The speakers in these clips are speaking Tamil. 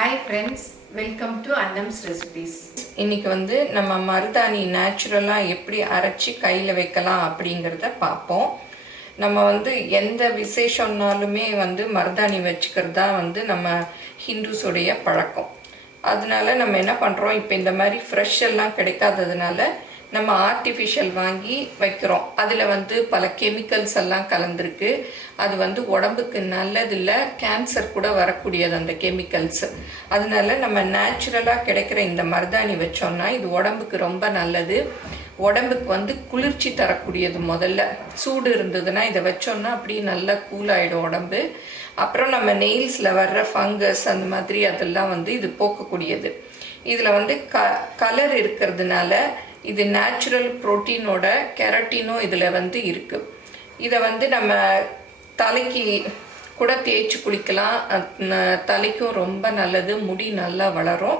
Hi friends, welcome to Annam's Recipes. இன்னைக்கு வந்து நம்ம மருதாணி நேச்சுரலாக எப்படி அரைச்சி கையில் வைக்கலாம் அப்படிங்கிறத பார்ப்போம். நம்ம வந்து எந்த விசேஷம்னாலுமே வந்து மருதாணி வச்சுக்கிறதா வந்து நம்ம ஹிந்துஸுடைய பழக்கம். அதனால நம்ம என்ன பண்ணுறோம், இப்போ இந்த மாதிரி ஃப்ரெஷ் எல்லாம் கிடைக்காததுனால நம்ம ஆர்டிஃபிஷியல் வாங்கி வைக்கிறோம். அதில் வந்து பல கெமிக்கல்ஸ் எல்லாம் கலந்துருக்கு. அது வந்து உடம்புக்கு நல்லதில்லை, கேன்சர் கூட வரக்கூடியது அந்த கெமிக்கல்ஸ். அதனால நம்ம நேச்சுரலாக கிடைக்கிற இந்த மருதாணி வச்சோம்னா இது உடம்புக்கு ரொம்ப நல்லது. உடம்புக்கு வந்து குளிர்ச்சி தரக்கூடியது. முதல்ல சூடு இருந்ததுன்னா இதை வச்சோம்னா அப்படியே நல்லா கூலாகிடும் உடம்பு. அப்புறம் நம்ம நெயில்ஸில் வர்ற ஃபங்கஸ் அந்த மாதிரி அதெல்லாம் வந்து இது போக்கக்கூடியது. இதில் வந்து கலர் இருக்கிறதுனால இது நேச்சுரல் ப்ரோட்டீனோட கெரட்டினும் இதில் வந்து இருக்குது. இதை வந்து நம்ம தலைக்கு கூட தேய்ச்சி குளிக்கலாம். தலைக்கும் ரொம்ப நல்லது, முடி நல்லா வளரும்.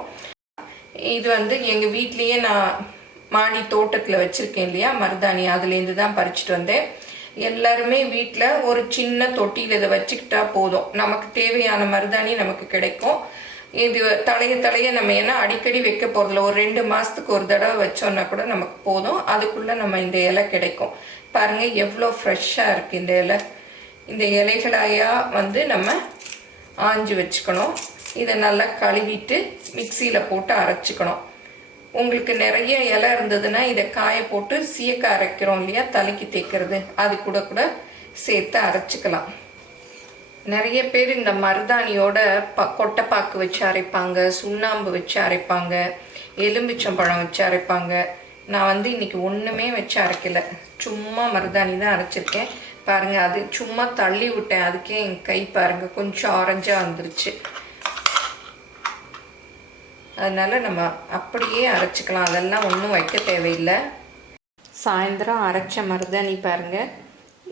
இது வந்து எங்கள் வீட்லேயே நான் மாடி தோட்டத்தில் வச்சுருக்கேன் இல்லையா மருதாணி, அதுலேருந்து தான் பறிச்சுட்டு வந்தேன். எல்லாருமே வீட்டில் ஒரு சின்ன தொட்டியில் இதை வச்சுக்கிட்டா போதும், நமக்கு தேவையான மருதாணி நமக்கு கிடைக்கும். இது தலைய நம்ம என்ன அடிக்கடி வைக்க போகிறதில்ல, ஒரு 2 மாதத்துக்கு ஒரு தடவை வச்சோன்னா கூட நமக்கு போதும். அதுக்குள்ளே நம்ம இந்த இலை கிடைக்கும். பாருங்கள் எவ்வளோ ஃப்ரெஷ்ஷாக இருக்குது இந்த இலை. இந்த இலைகளாயா வந்து நம்ம ஆஞ்சி வச்சுக்கணும். இதை நல்லா கழுவிட்டு மிக்சியில் போட்டு அரைச்சிக்கணும். உங்களுக்கு நிறைய இலை இருந்ததுன்னா இதை காய போட்டு சீயக்காய் அரைக்கிறோம் இல்லையா, தலைக்கு தேய்க்கிறது, அது கூட சேர்த்து அரைச்சிக்கலாம். நிறைய பேர் இந்த மருதாணியோட கொட்டைப்பாக்கு வச்சு அரைப்பாங்க, சுண்ணாம்பு வச்சு அரைப்பாங்க, எலும்பிச்சம்பழம் வச்சு அரைப்பாங்க. நான் வந்து இன்றைக்கி ஒன்றுமே வச்சு அரைக்கலை, சும்மா மருதாணி தான் அரைச்சிருக்கேன். பாருங்கள், அது சும்மா தள்ளி விட்டேன், அதுக்கே என் கை பாருங்கள் கொஞ்சம் ஆரஞ்சாக வந்துருச்சு. அதனால் நம்ம அப்படியே அரைச்சிக்கலாம், அதெல்லாம் ஒன்றும் வைக்க தேவையில்லை. சாயந்தரம் அரைச்ச மருதாணி பாருங்கள்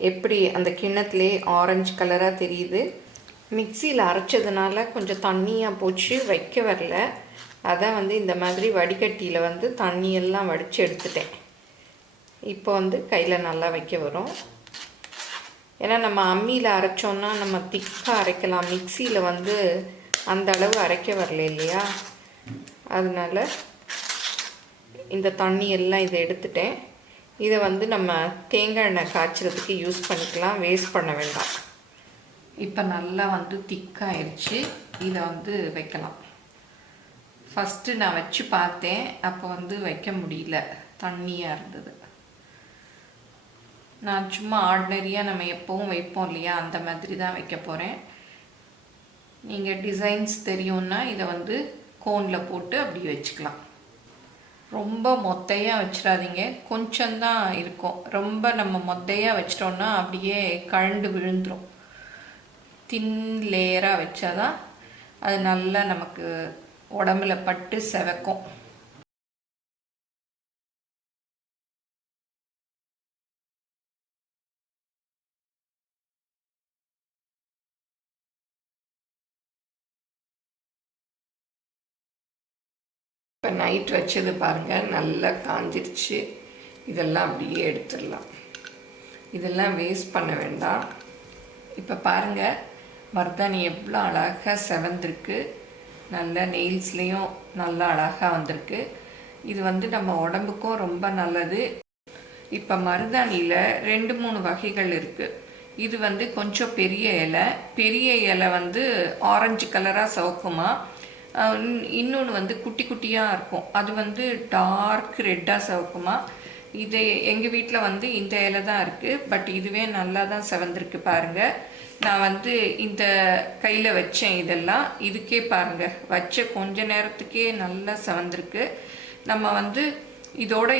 எப்படி அந்த கிண்ணத்துலேயே ஆரஞ்சு கலராக தெரியுது. மிக்சியில் அரைச்சதுனால கொஞ்சம் தண்ணியாக போச்சு, வைக்க வரல. அதான் வந்து இந்த மாதிரி வடிகட்டியில் வந்து தண்ணியெல்லாம் வடித்து எடுத்துட்டேன். இப்போ வந்து கையில் நல்லா வைக்க வரும். ஏன்னா நம்ம அம்மியில் அரைச்சோன்னா நம்ம திக்காக அரைக்கலாம், மிக்சியில் வந்து அந்த அளவு அரைக்க வரல இல்லையா. அதனால் இந்த தண்ணியெல்லாம் இதை எடுத்துட்டேன். இதை வந்து நம்ம தேங்காய் எண்ணெய் காய்ச்சறதுக்கு யூஸ் பண்ணிக்கலாம், வேஸ்ட் பண்ண வேண்டாம். இப்போ நல்லா வந்து திக்காயிடுச்சு, இதை வந்து வைக்கலாம். ஃபஸ்ட்டு நான் வச்சு பார்த்தேன், அப்போ வந்து வைக்க முடியல, தண்ணியாக இருந்தது. நான் சும்மா ஆர்டினரியாக நம்ம எப்போவும் வைப்போம் இல்லையா, அந்த மாதிரி தான் வைக்க போகிறேன். நீங்கள் டிசைன்ஸ் தெரியும்னா இதை வந்து கோனில் போட்டு அப்படி வச்சுக்கலாம். ரொம்ப மொத்தையாக வச்சிடாதீங்க, கொஞ்சம்தான் இருக்கும். ரொம்ப நம்ம மொத்தையாக வச்சிட்டோன்னா அப்படியே கழண்டு விழுந்துடும். தின் லேயராக வச்சாதான் அது நல்லா நமக்கு உடம்புல பட்டு செவக்கும். இப்போ நைட் வச்சது பாருங்கள் நல்லா காஞ்சிருச்சு. இதெல்லாம் அப்படியே எடுத்துடலாம், இதெல்லாம் வேஸ்ட் பண்ண வேண்டாம். இப்போ பாருங்கள் மருதாணி எவ்வளோ அழகாக செவந்திருக்கு, நல்ல நெயில்ஸ்லேயும் நல்லா அழகாக வந்திருக்கு. இது வந்து நம்ம உடம்புக்கும் ரொம்ப நல்லது. இப்போ மருதாணியில் 2-3 வகைகள் இருக்குது. இது வந்து கொஞ்சம் பெரிய இலை வந்து ஆரஞ்சு கலராக சிவக்குமா, இன்னொன்று வந்து குட்டி குட்டியாக இருக்கும், அது வந்து டார்க் ரெட்டாக சிவக்குமா. இது எங்கள் வீட்டில் வந்து இந்த இலை தான் இருக்குது, பட் இதுவே நல்லா தான் செவந்திருக்கு. பாருங்கள், நான் வந்து இந்த கையில் வச்சேன், இதெல்லாம் இதுக்கே பாருங்கள் வச்ச கொஞ்ச நேரத்துக்கே நல்லா செவந்திருக்கு. நம்ம வந்து இதோட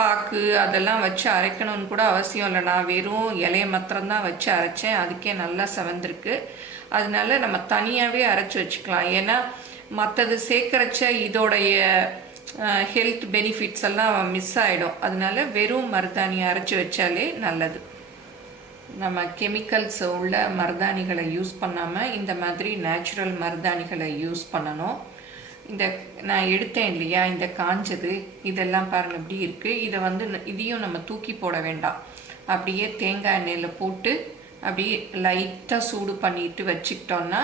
பாக்கு அதெல்லாம் வச்சு அரைக்கணும்னு கூட அவசியம் இல்லை. நான் வெறும் இலையை மாத்திரம்தான் வச்சு அரைச்சேன், அதுக்கே நல்லா செவந்திருக்கு. அதனால நம்ம தனியாகவே அரைச்சி வச்சுக்கலாம். ஏன்னா மற்றது சேர்க்கறச்ச இதோடைய ஹெல்த் பெனிஃபிட்ஸ் எல்லாம் மிஸ் ஆகிடும். அதனால வெறும் மருதாணியை அரைச்சி வச்சாலே நல்லது. நம்ம கெமிக்கல்ஸ் உள்ள மருதாணிகளை யூஸ் பண்ணாமல் இந்த மாதிரி நேச்சுரல் மருதாணிகளை யூஸ் பண்ணணும். இந்த நான் எடுத்தேன் இல்லையா, இந்த காஞ்சது இதெல்லாம் பாருங்கள் இப்படி இருக்குது. இதை வந்து இதையும் நம்ம தூக்கி போட வேண்டாம், அப்படியே தேங்காய் எண்ணெயில் போட்டு அப்படியே லைட்டாக சூடு பண்ணிட்டு வச்சுக்கிட்டோன்னா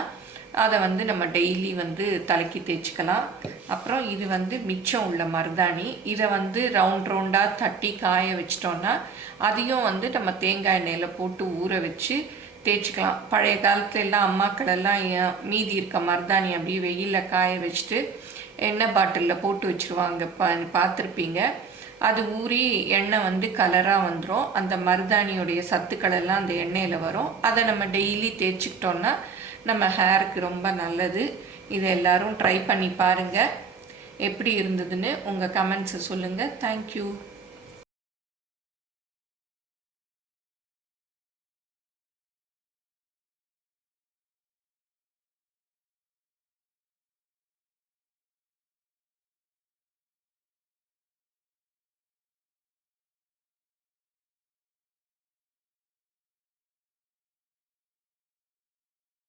அதை வந்து நம்ம டெய்லி வந்து தலைக்கு தேய்ச்சிக்கலாம். அப்புறம் இது வந்து மிச்சம் உள்ள மருதாணி, இதை வந்து ரவுண்டாக தட்டி காய வச்சிட்டோன்னா அதையும் வந்து நம்ம தேங்காய் எண்ணெயில் போட்டு ஊற வச்சு தேய்ச்சிக்கலாம். பழைய காலத்துல எல்லாம் அம்மாக்கள் எல்லாம் மீதி இருக்க மருதாணி அப்படியே வெயிலில் காய வச்சுட்டு எண்ணெய் பாட்டிலில் போட்டு வச்சுருவாங்க, பார்த்துருப்பீங்க. அது ஊறி எண்ணெய் வந்து கலராக வந்துடும். அந்த மருதாணியோடைய சத்துக்களெல்லாம் அந்த எண்ணெயில் வரும். அதை நம்ம டெய்லி தேய்ச்சிக்கிட்டோன்னா நம்ம ஹேருக்கு ரொம்ப நல்லது. இதை எல்லோரும் ட்ரை பண்ணி பாருங்கள். எப்படி இருந்ததுன்னு உங்கள் கமெண்ட்ஸை சொல்லுங்கள். தேங்க்யூ.